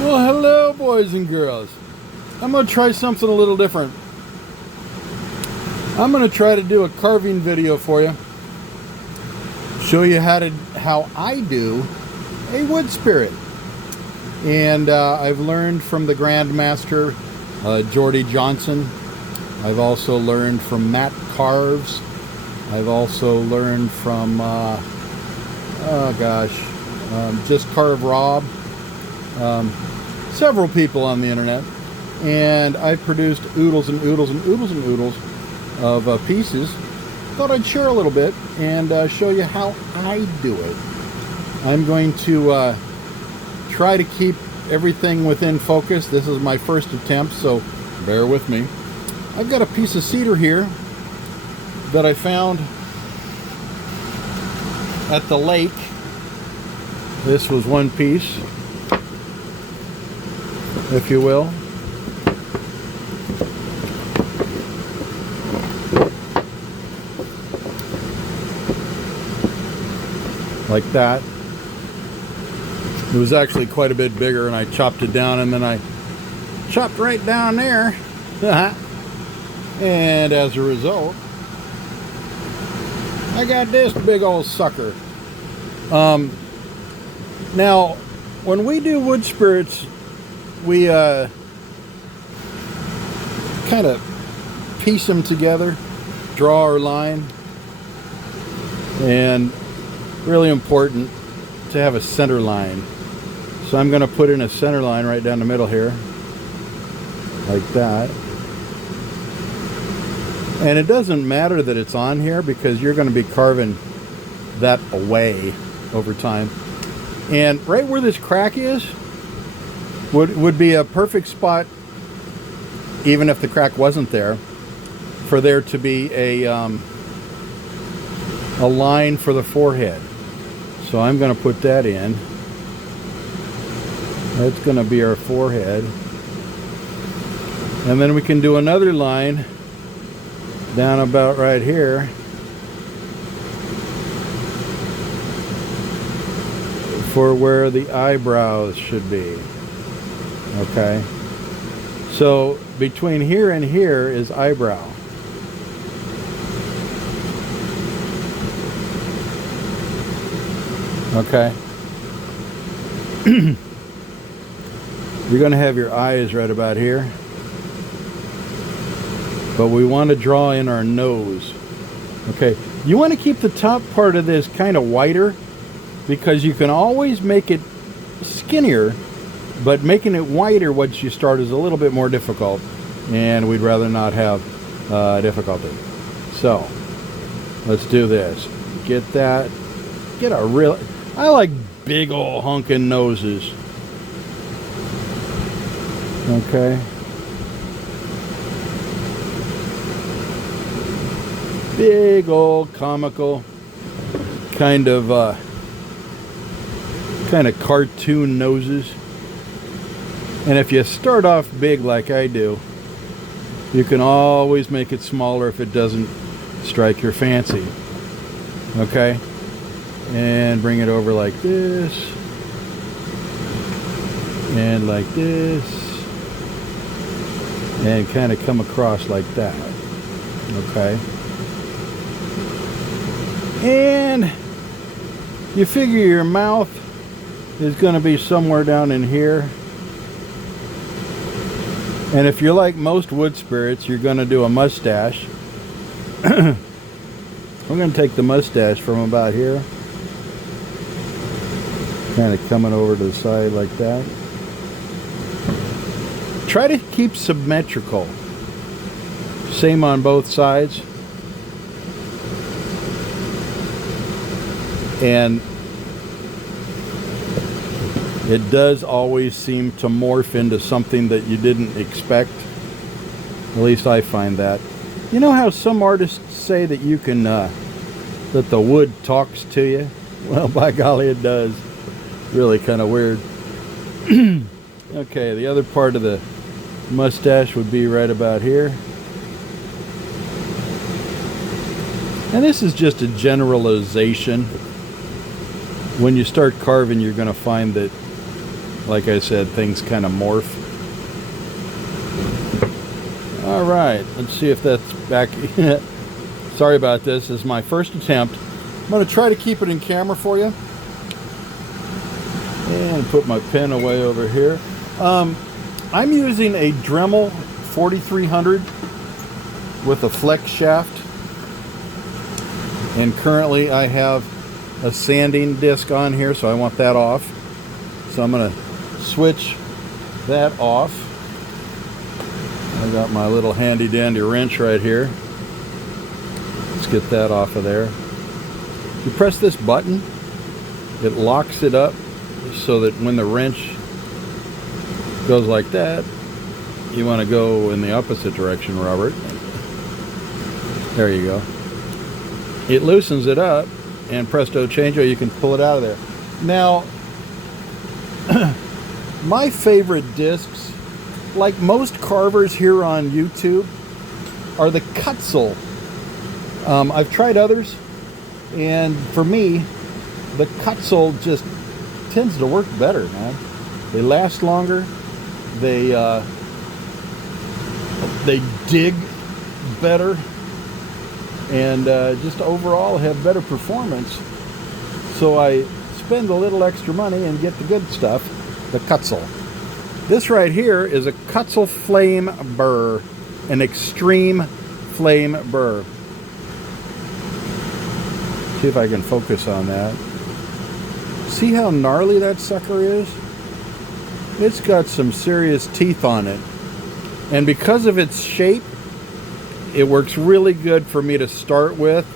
Well, hello, boys and girls. I'm going to try something a little different. I'm going to try to do a carving video for you. Show you how I do a wood spirit. And I've learned from the Grandmaster, Jordy Johnson. I've also learned from Matt Carves. I've also learned from, just Carve Rob. Several people on the internet, and I've produced oodles and oodles and oodles and oodles of pieces. Thought I'd share a little bit and show you how I do it. I'm going to try to keep everything within focus. This is my first attempt, so bear with me. I've got a piece of cedar here that I found at the lake. This was one piece, if you will. Like that. It was actually quite a bit bigger, and I chopped it down, and then I chopped right down there. And as a result, I got this big old sucker. Now, when we do wood spirits, we kind of piece them together, draw our line, and really important to have a center line. So I'm going to put in a center line right down the middle here, like that. And it doesn't matter that it's on here because you're going to be carving that away over time. And right where this crack is would be a perfect spot, even if the crack wasn't there, for there to be a line for the forehead. So I'm going to put that in. That's going to be our forehead. And then we can do another line down about right here for where the eyebrows should be. Okay. So between here and here is eyebrow. Okay. You're going to have your eyes right about here. But we want to draw in our nose. Okay. You want to keep the top part of this kind of whiter because you can always make it skinnier, but making it whiter once you start is a little bit more difficult, and we'd rather not have difficulty. So let's do this. Get that. Get a real... I like big old honking noses. Okay. Big old comical kind of cartoon noses. And if you start off big like I do, you can always make it smaller if it doesn't strike your fancy. Okay? And bring it over like this. And like this. And kind of come across like that. Okay? And you figure your mouth is going to be somewhere down in here. And if you're like most wood spirits, you're going to do a mustache. I'm going to take the mustache from about here. Kind of coming over to the side like that. Try to keep symmetrical. Same on both sides. And it does always seem to morph into something that you didn't expect. At least I find that. You know how some artists say that you can, that the wood talks to you? Well, by golly, it does. Really kind of weird. Okay, the other part of the mustache would be right about here. And this is just a generalization. When you start carving, you're going to find that like I said, things kind of morph. All right, let's see if that's back. Sorry about this. This is my first attempt. I'm going to try to keep it in camera for you. And put my pen away over here. I'm using a Dremel 4300 with a flex shaft. And currently I have a sanding disc on here, so I want that off. So I'm going to switch that off. I got my little handy dandy wrench right here. Let's get that off of there. You press this button, it locks it up so that when the wrench goes like that, you want to go in the opposite direction, Robert. There you go. It loosens it up, and presto changeo, you can pull it out of there. Now, my favorite discs, like most carvers here on YouTube, are the Cutzel. I've tried others, and for me, the Cutzel just tends to work better, man. They last longer. They dig better, and just overall have better performance. So I spend a little extra money and get the good stuff, the Cutzel. This right here is a Cutzel Flame Burr, an extreme flame burr. See if I can focus on that. See how gnarly that sucker is? It's got some serious teeth on it. And because of its shape, it works really good for me to start with,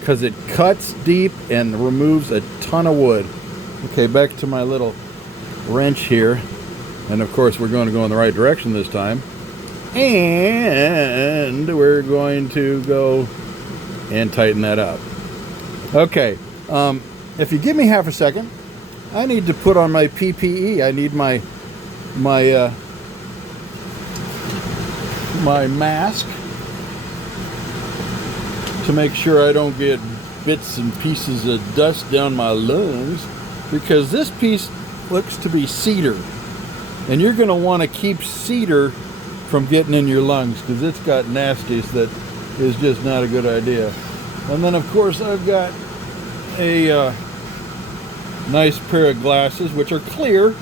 because it cuts deep and removes a ton of wood. Okay, back to my little wrench here. And of course we're going to go in the right direction this time. And we're going to go and tighten that up. Okay, if you give me half a second, I need to put on my PPE. I need my mask to make sure I don't get bits and pieces of dust down my lungs, because this piece looks to be cedar, and you're going to want to keep cedar from getting in your lungs, because it's got nasties that is just not a good idea. And then of course I've got a nice pair of glasses, which are clear,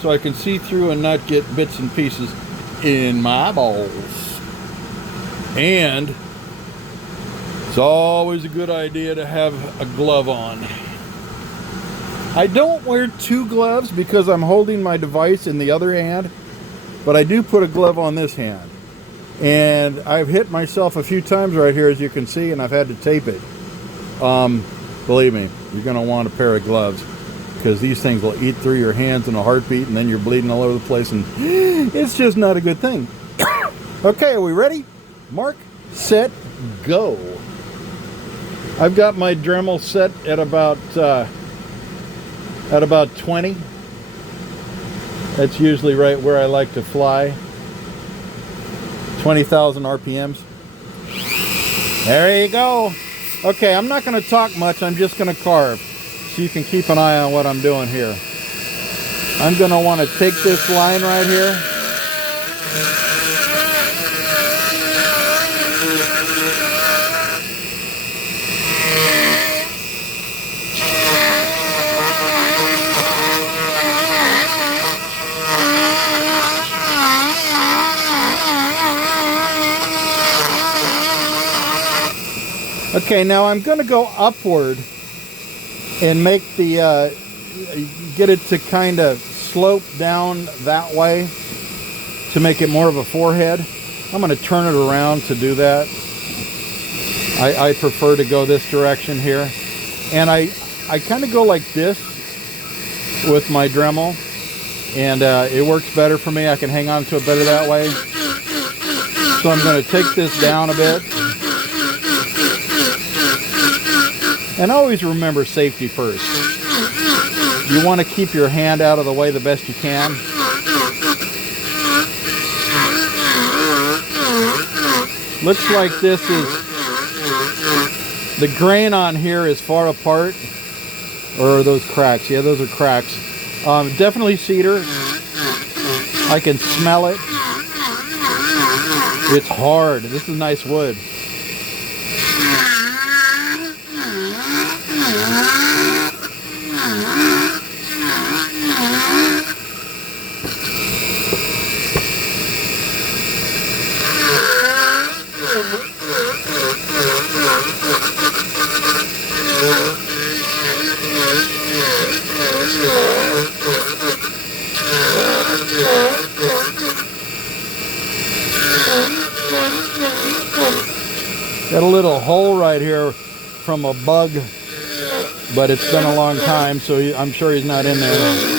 so I can see through and not get bits and pieces in my balls. And it's always a good idea to have a glove on. I don't wear two gloves because I'm holding my device in the other hand, but I do put a glove on this hand. And I've hit myself a few times right here, as you can see, and I've had to tape it. Believe me, you're going to want a pair of gloves, because these things will eat through your hands in a heartbeat, and then you're bleeding all over the place, and it's just not a good thing. Okay, are we ready? Mark, set, go. I've got my Dremel set at about 20. That's usually right where I like to fly. 20,000 RPMs. There you go. Okay, I'm not going to talk much. I'm just going to carve, so you can keep an eye on what I'm doing here. I'm going to want to take this line right here. Okay, now I'm going to go upward and make the, get it to kind of slope down that way to make it more of a forehead. I'm going to turn it around to do that. I prefer to go this direction here. And I kind of go like this with my Dremel, and it works better for me. I can hang on to it better that way. So I'm going to take this down a bit. And always remember safety first. You want to keep your hand out of the way the best you can. Looks like this is, the grain on here is far apart. Or are those cracks? Yeah, those are cracks. Definitely cedar. I can smell it. It's hard. This is nice wood. Got a little hole right here from a bug, but it's been a long time, so I'm sure he's not in there.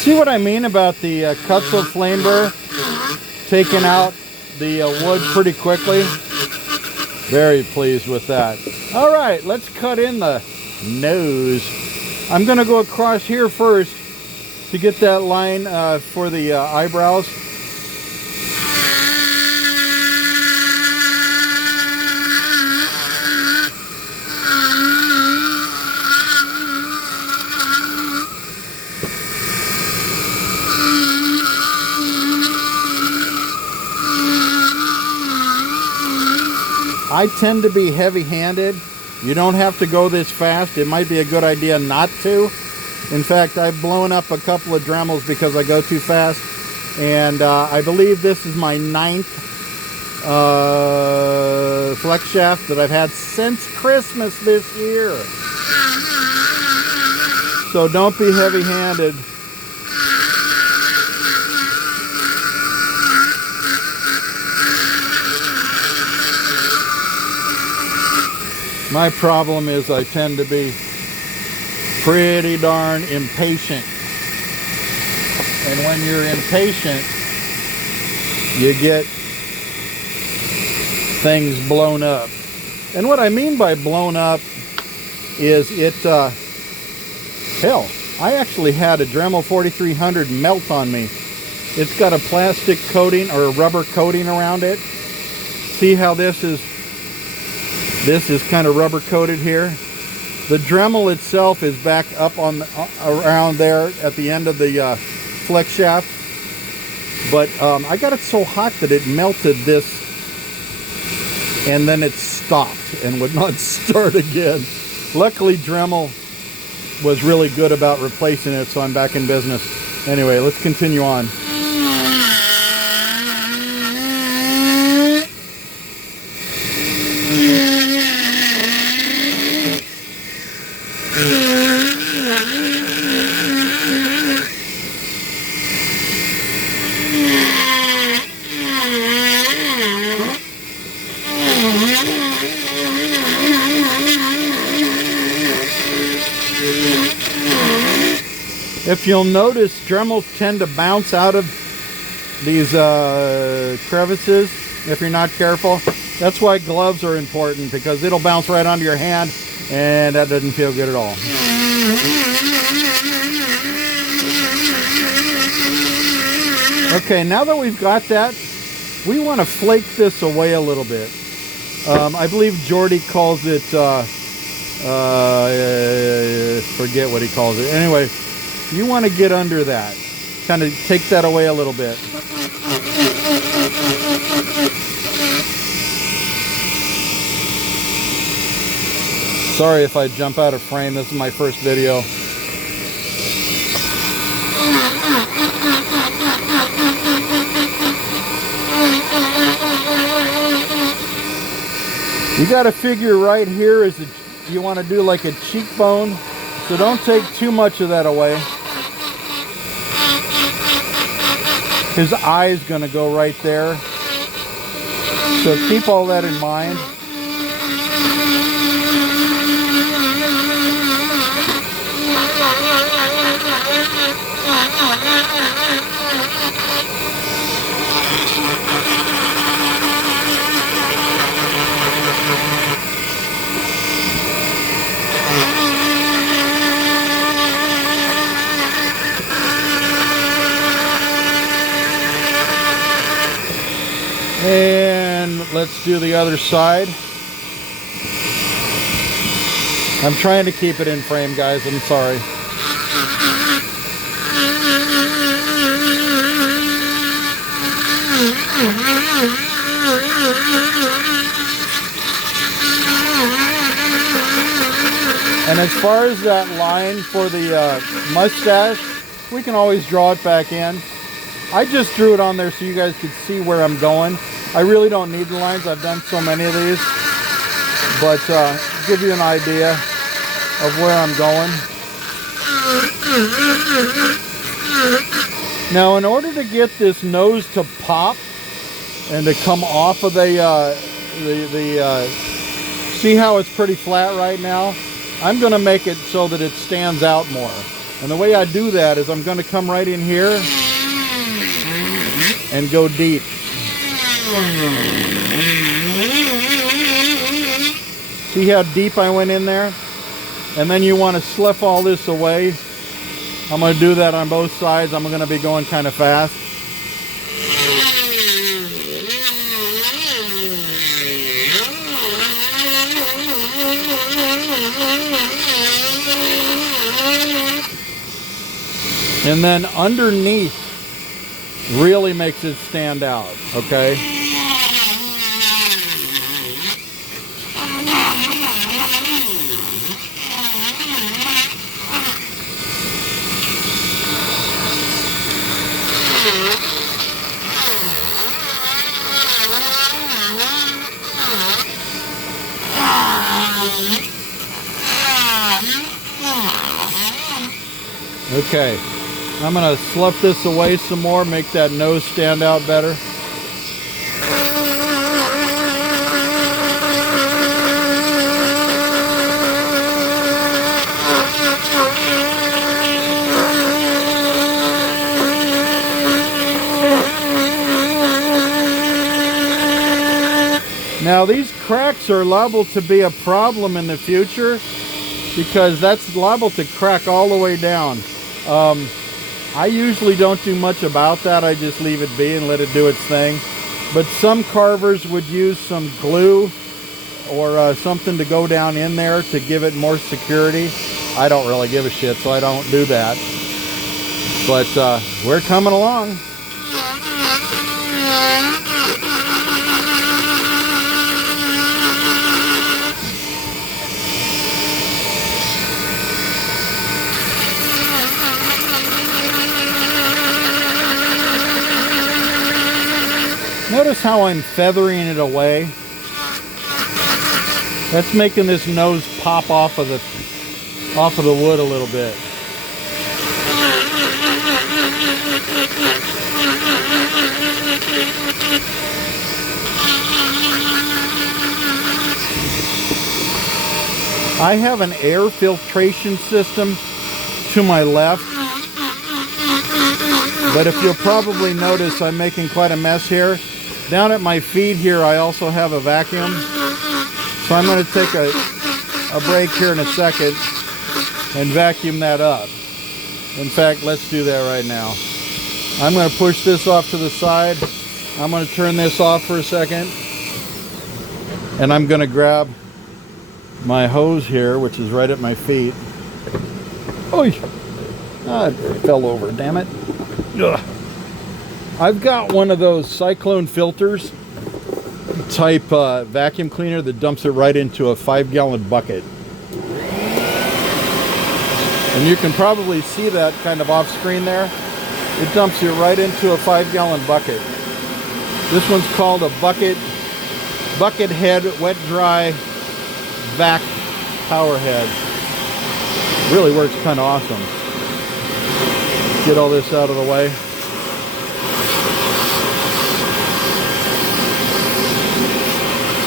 See what I mean about the Cutzel flame burr taking out the wood pretty quickly? Very pleased with that. All right, let's cut in the nose. I'm going to go across here first to get that line for the eyebrows. I tend to be heavy-handed. You don't have to go this fast. It might be a good idea not to. In fact, I've blown up a couple of Dremels because I go too fast. And I believe this is my 9th flex shaft that I've had since Christmas this year. So don't be heavy-handed. My problem is I tend to be pretty darn impatient. And when you're impatient, you get things blown up. And what I mean by blown up is it, hell, I actually had a Dremel 4300 melt on me. It's got a plastic coating or a rubber coating around it. See how this is kind of rubber coated here. The Dremel itself is back up on around there at the end of the flex shaft, but I got it so hot that it melted this, and then it stopped and would not start again. Luckily, Dremel was really good about replacing it, so I'm back in business. Anyway, let's continue on. If you'll notice, Dremels tend to bounce out of these crevices if you're not careful. That's why gloves are important, because it'll bounce right onto your hand, and that doesn't feel good at all. Okay, now that we've got that, we want to flake this away a little bit. I believe Jordy calls it, forget what he calls it. Anyway, you want to get under that. Kind of take that away a little bit. Sorry if I jump out of frame. This is my first video. You got to figure right here is that you want to do like a cheekbone. So don't take too much of that away. His eye's going to go right there. So keep all that in mind. then let's do the other side. I'm trying to keep it in frame, guys. I'm sorry. And as far as that line for the mustache, we can always draw it back in. I just drew it on there so you guys could see where I'm going. I really don't need the lines. I've done so many of these. But give you an idea of where I'm going. Now, in order to get this nose to pop and to come off of see how it's pretty flat right now? I'm going to make it so that it stands out more. And the way I do that is I'm going to come right in here and go deep. See how deep I went in there? And then you want to slough all this away. I'm going to do that on both sides. I'm going to be going kind of fast. And then underneath really makes it stand out, okay? Okay, I'm going to slough this away some more, make that nose stand out better. Now these cracks are liable to be a problem in the future because that's liable to crack all the way down. I usually don't do much about that. I just leave it be and let it do its thing. But some carvers would use some glue or something to go down in there to give it more security. I don't really give a shit, so I don't do that. But we're coming along. Notice how I'm feathering it away. That's making this nose pop off of the wood a little bit. I have an air filtration system to my left. But if you'll probably notice, I'm making quite a mess here. Down at my feet here, I also have a vacuum. So I'm going to take a break here in a second and vacuum that up. In fact, let's do that right now. I'm going to push this off to the side. I'm going to turn this off for a second. And I'm going to grab my hose here, which is right at my feet. Oy! Ah, it fell over, damn it. Ugh. I've got one of those cyclone filters type vacuum cleaner that dumps it right into a 5-gallon bucket. And you can probably see that kind of off screen there. It dumps it right into a 5-gallon bucket. This one's called a bucket head wet dry vac power head. Really works kind of awesome. Get all this out of the way.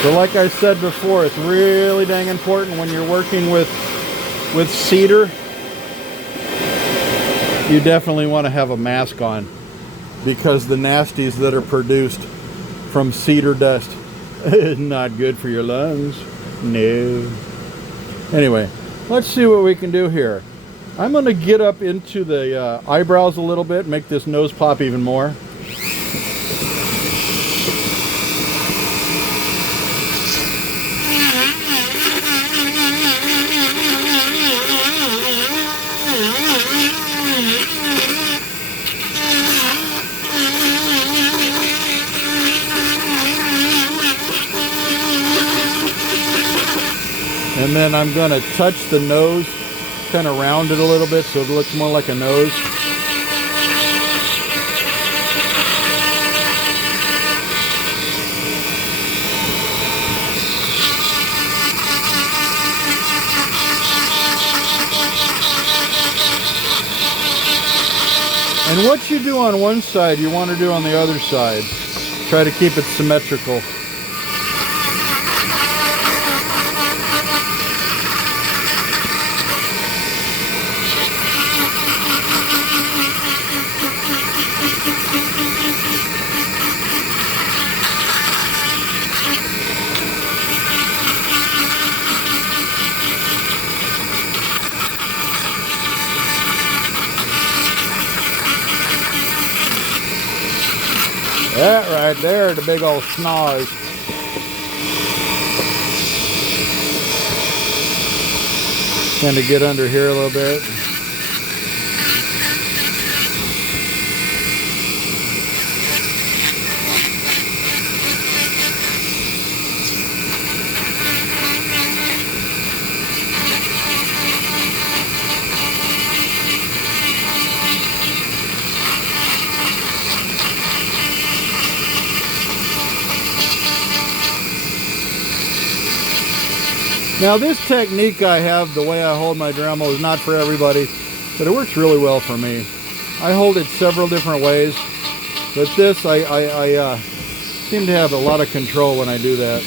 So like I said before, it's really dang important when you're working with cedar. You definitely want to have a mask on because the nasties that are produced from cedar dust is not good for your lungs. No. Anyway, let's see what we can do here. I'm going to get up into the eyebrows a little bit, make this nose pop even more. And then I'm going to touch the nose, kind of round it a little bit so it looks more like a nose. And what you do on one side, you want to do on the other side. Try to keep it symmetrical. That right there, the big old schnoz. Kind of get under here a little bit. Now this technique I have, the way I hold my Dremel, is not for everybody, but it works really well for me. I hold it several different ways, but this I seem to have a lot of control when I do that.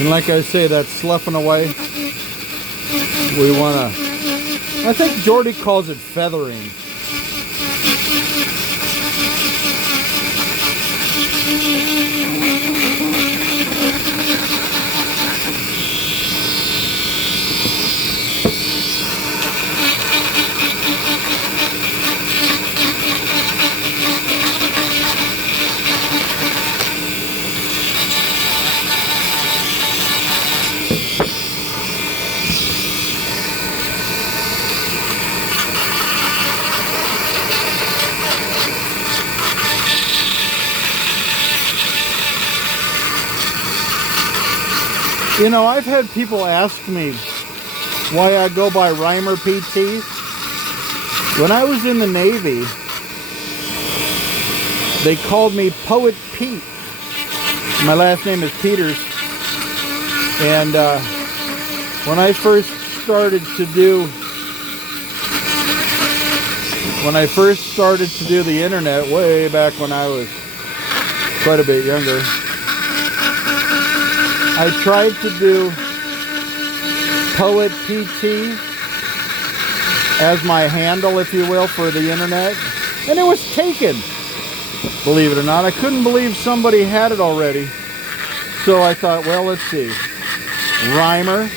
And like I say, that's sloughing away. We want to, I think Jordy calls it feathering. You know, I've had people ask me why I go by Reimer PT. When I was in the Navy, they called me Poet Pete. My last name is Peters. And when I first started to do the internet, way back when I was quite a bit younger, I tried to do Poet PT as my handle, if you will, for the internet, and it was taken, believe it or not. I couldn't believe somebody had it already. So I thought, well, let's see. Reimer,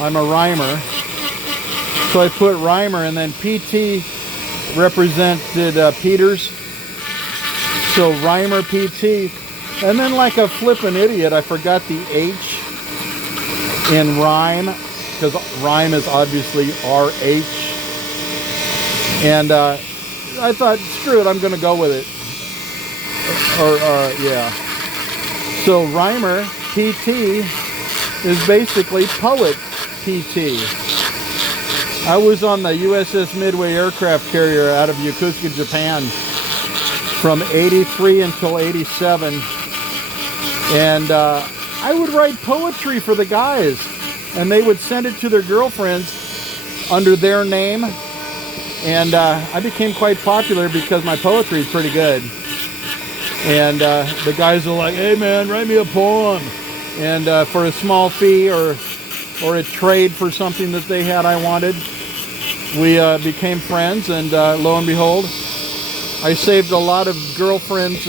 I'm a rhymer. So I put Reimer, and then PT represented Peters. So Reimer PT. And then, like a flippin' idiot, I forgot the H in rhyme, because rhyme is obviously RH. And I thought, screw it, I'm going to go with it. Yeah. So Reimer PT is basically Poet PT. I was on the USS Midway aircraft carrier out of Yokosuka, Japan from 83 until 87. And I would write poetry for the guys, and they would send it to their girlfriends under their name. And I became quite popular because my poetry is pretty good. And the guys were like, hey man, write me a poem. And for a small fee or a trade for something that they had I wanted, we became friends. And lo and behold, I saved a lot of girlfriends,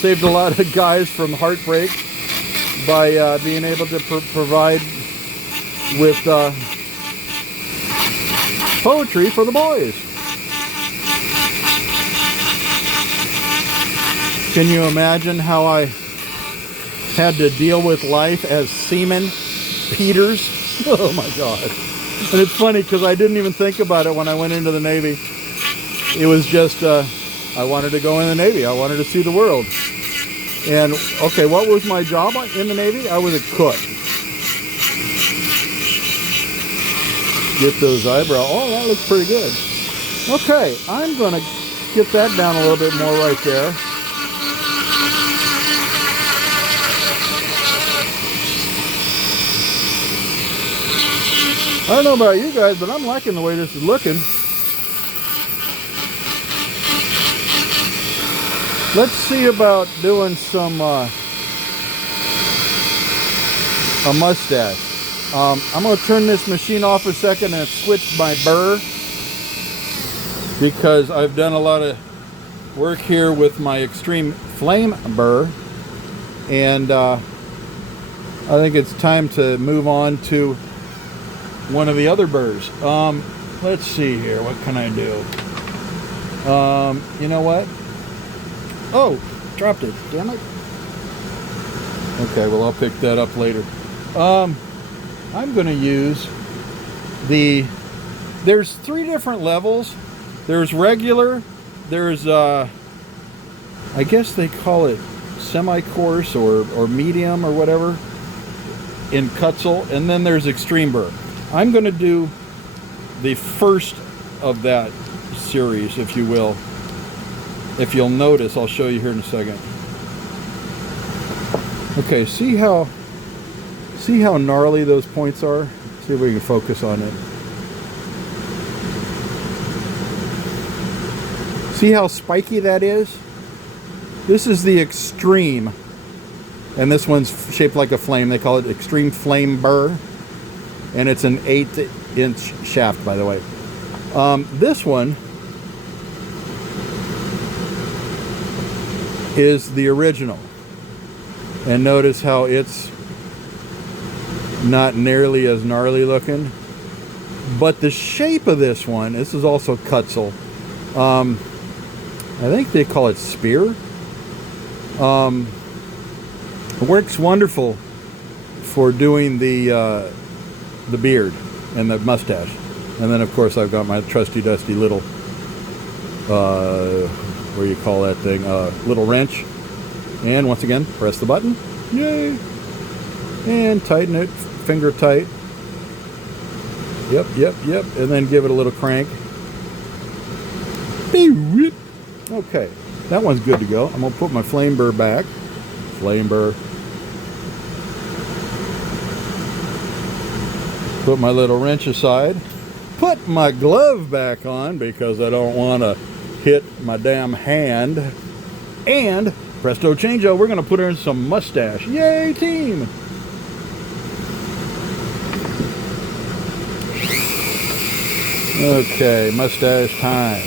saved a lot of guys from heartbreak by being able to provide with poetry for the boys. Can you imagine how I had to deal with life as Seaman Peters? Oh my God. And it's funny because I didn't even think about it when I went into the Navy. It was just, I wanted to go in the Navy. I wanted to see the world. And, okay, what was my job in the Navy? I was a cook. Get those eyebrows. Oh, that looks pretty good. Okay, I'm going to get that down a little bit more right there. I don't know about you guys, but I'm liking the way this is looking. Let's see about doing some a mustache. I'm going to turn this machine off a second and switch my burr, because I've done a lot of work here with my extreme flame burr, and I think it's time to move on to one of the other burrs. Let's see here, what can I do? You know what? Oh, dropped it, damn it. Okay, well, I'll pick that up later. I'm going to use there's 3 different levels. There's regular, there's, I guess they call it semi-coarse or medium or whatever in Kutzel, and then there's extreme burr. I'm going to do the first of that series, if you will. If you'll notice, I'll show you here in a second. Okay, see how gnarly those points are? See if we can focus on it. See how spiky that is? This is the extreme, and this one's shaped like a flame. They call it extreme flame burr, and it's an 8-inch shaft, by the way. This one is the original, and notice how it's not nearly as gnarly looking, but the shape of this one, this is also Kutzel. I think they call it spear. It works wonderful for doing the beard and the mustache, and then of course I've got my trusty dusty little what do you call that thing, little wrench, and once again press the button, yay, and tighten it, finger tight, yep, and then give it a little crank. Okay, that one's good to go. I'm gonna put my flame burr back. Flame burr. Put my little wrench aside. Put my glove back on because I don't want to hit my damn hand. And presto changeo, we're gonna put in some mustache. Yay, team! Okay, mustache time.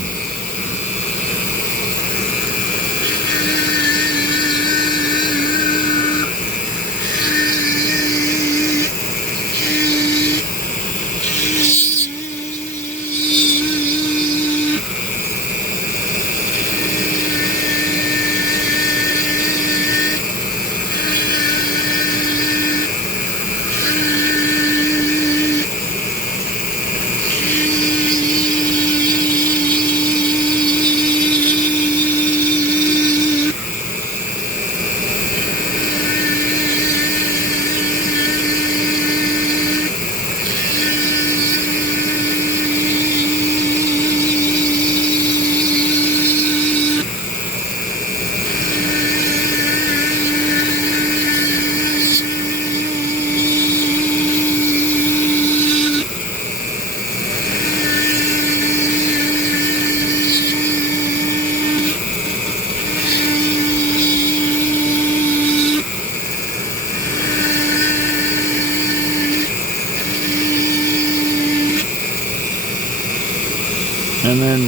And then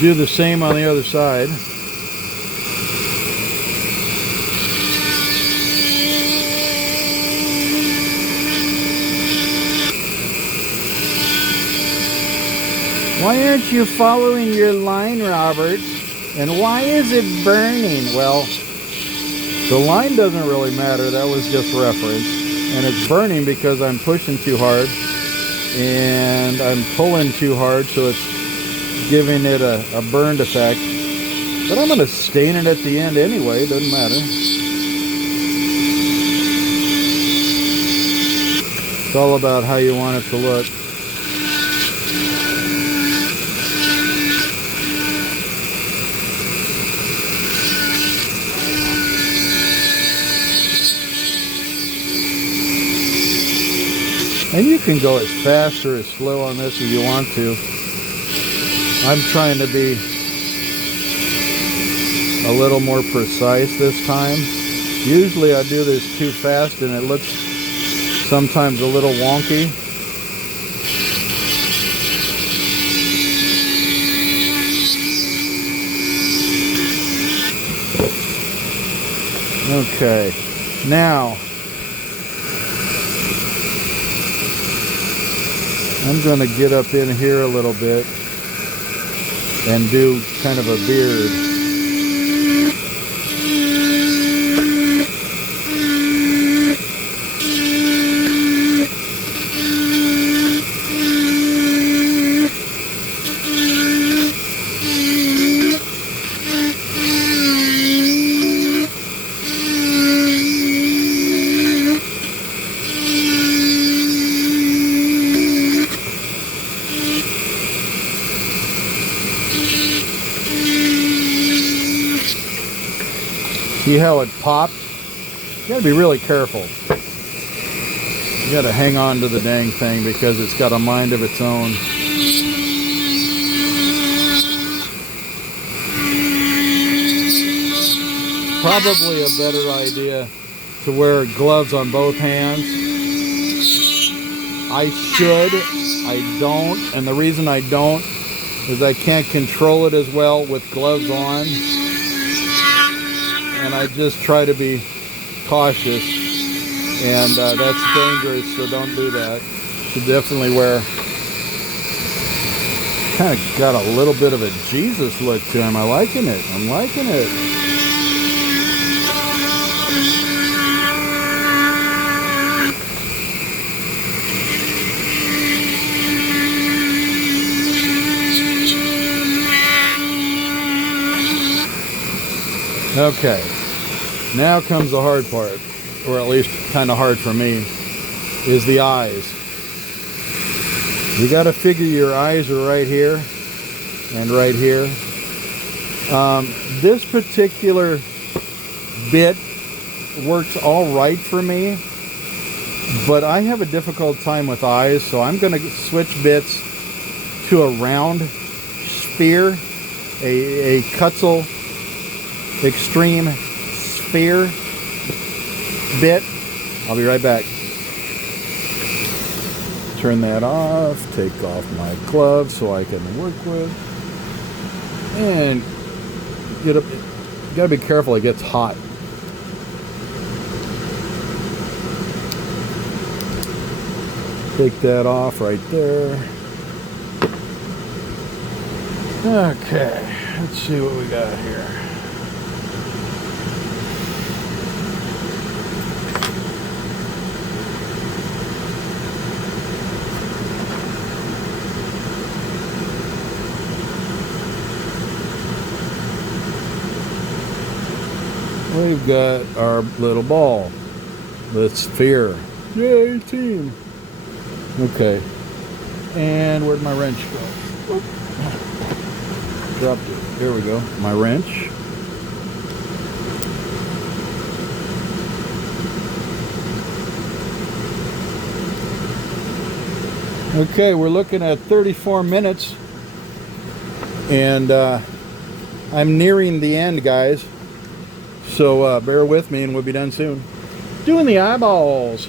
do the same on the other side. Why aren't you following your line, Robert? And why is it burning? Well, the line doesn't really matter. That was just reference. And it's burning because I'm pushing too hard and I'm pulling too hard, so it's giving it a burned effect. But I'm going to stain it at the end anyway, doesn't matter. It's all about how you want it to look. And you can go as fast or as slow on this as you want to. I'm trying to be a little more precise this time. Usually I do this too fast and it looks sometimes a little wonky. Okay, now I'm going to get up in here a little bit and do kind of a beard. See how it popped? You gotta be really careful. You gotta hang on to the dang thing because it's got a mind of its own. Probably a better idea to wear gloves on both hands. I should, I don't, and the reason I don't is I can't control it as well with gloves on. And I just try to be cautious, and that's dangerous, so don't do that. You should definitely wear, kind of got a little bit of a Jesus look to him. I'm liking it. I'm liking it. Okay, now comes the hard part, or at least kind of hard for me, is the eyes. You got to figure your eyes are right here and right here. This particular bit works all right for me, but I have a difficult time with eyes, so I'm going to switch bits to a round sphere, a Kutzel Extreme Sphere bit. I'll be right back. Turn that off, take off my gloves so I can work with, and get up. You gotta be careful, it gets hot. Take that off right there. Okay, let's see what we got here. We've got our little ball, the sphere. Yay, team. Okay. And where'd my wrench go? Oop. Dropped it. There we go. My wrench. Okay, we're looking at 34 minutes. And I'm nearing the end, guys. So bear with me and we'll be done soon. Doing the eyeballs.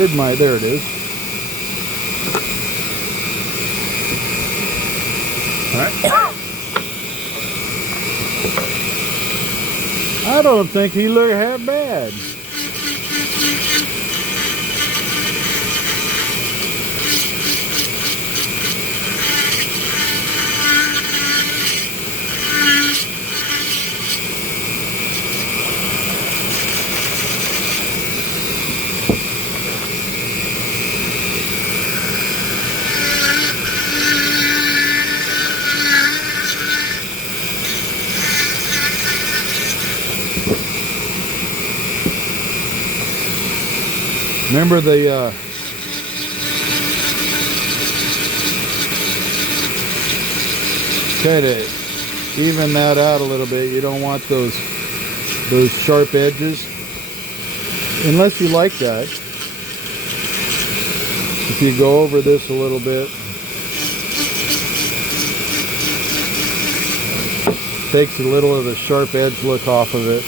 Where'd my, there it is. All right. I don't think he looked half bad. Remember the kind of even that out a little bit. You don't want those sharp edges, unless you like that. If you go over this a little bit, takes a little of the sharp edge look off of it.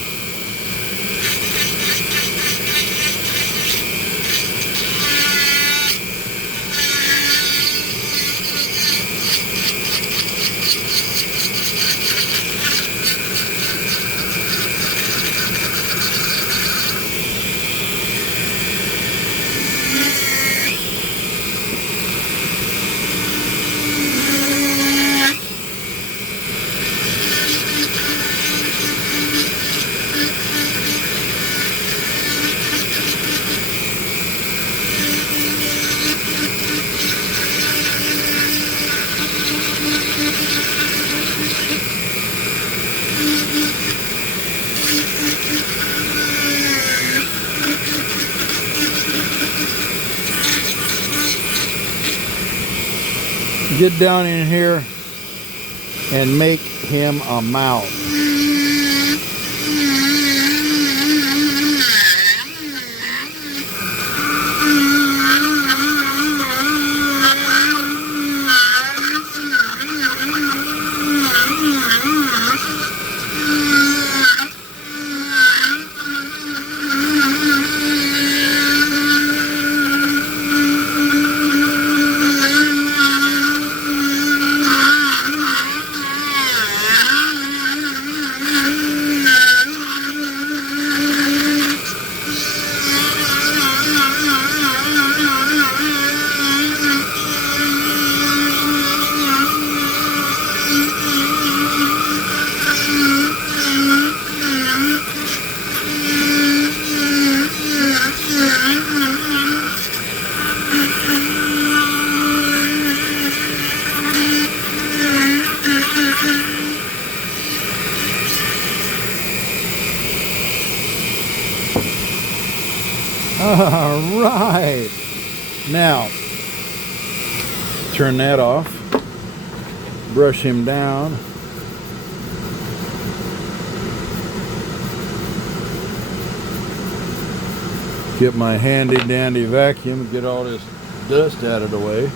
Get down in here and make him a mouth. All right, now turn that off, brush him down. Get my handy dandy vacuum, get all this dust out of the way.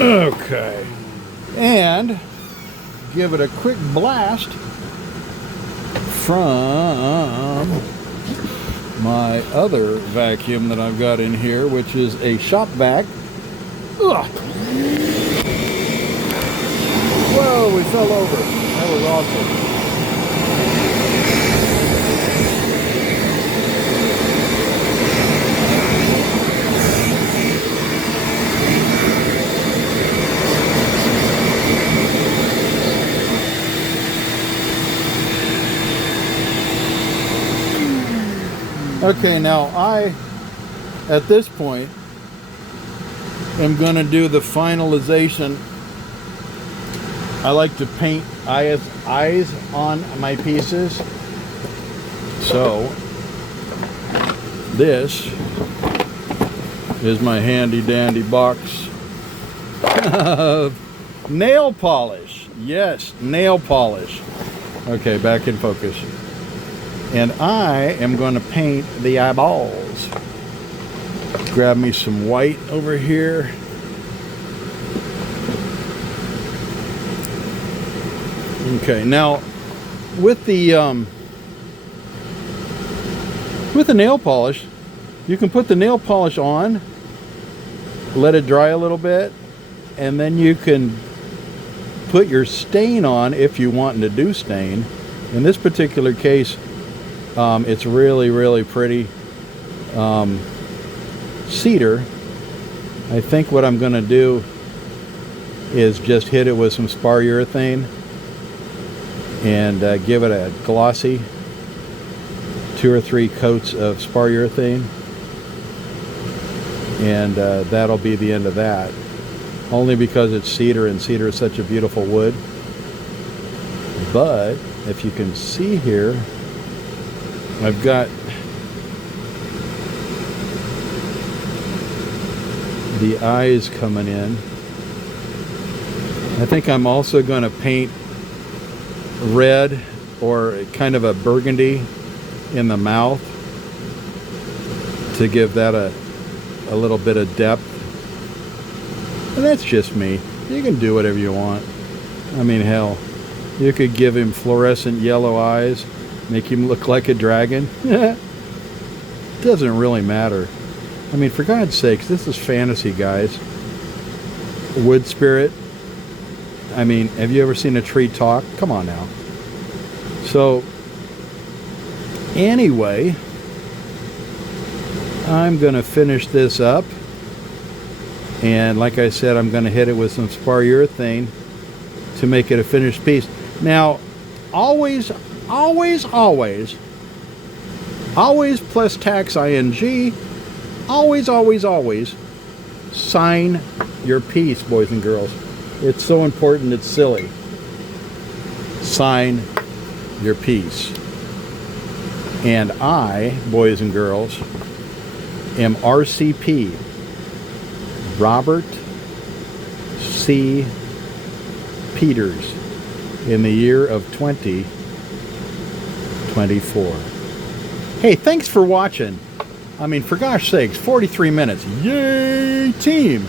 Okay, and give it a quick blast from my other vacuum that I've got in here, which is a shop vac. Ugh. Whoa, we fell over. That was awesome. Okay, now at this point, am going to do the finalization. I like to paint eyes on my pieces. So, this is my handy dandy box of nail polish. Yes, nail polish. Okay, back in focus. And I am going to paint the eyeballs. Grab me some white over here. Okay, now with the nail polish, you can put the nail polish on, let it dry a little bit, and then you can put your stain on if you want to do stain. In this particular case, it's really, really pretty cedar. I think what I'm going to do is just hit it with some spar urethane and give it a glossy 2 or 3 coats of spar urethane, and that'll be the end of that. Only because it's cedar, and cedar is such a beautiful wood. But if you can see here, I've got the eyes coming in. I think I'm also going to paint red or kind of a burgundy in the mouth to give that a little bit of depth. And that's just me. You can do whatever you want. I mean, hell, you could give him fluorescent yellow eyes, make him look like a dragon. Doesn't really matter. I mean, for God's sakes, this is fantasy, guys. Wood spirit. I mean, have you ever seen a tree talk? Come on now. So, anyway, I'm going to finish this up. And like I said, I'm going to hit it with some spar urethane to make it a finished piece. Now, always plus tax ing, always sign your piece, boys and girls. It's so important, it's silly. Sign your piece. And I, boys and girls, am RCP, Robert C. Peters, in the year of 2024. Hey, thanks for watching. I mean, for gosh sakes, 43 minutes. Yay, team!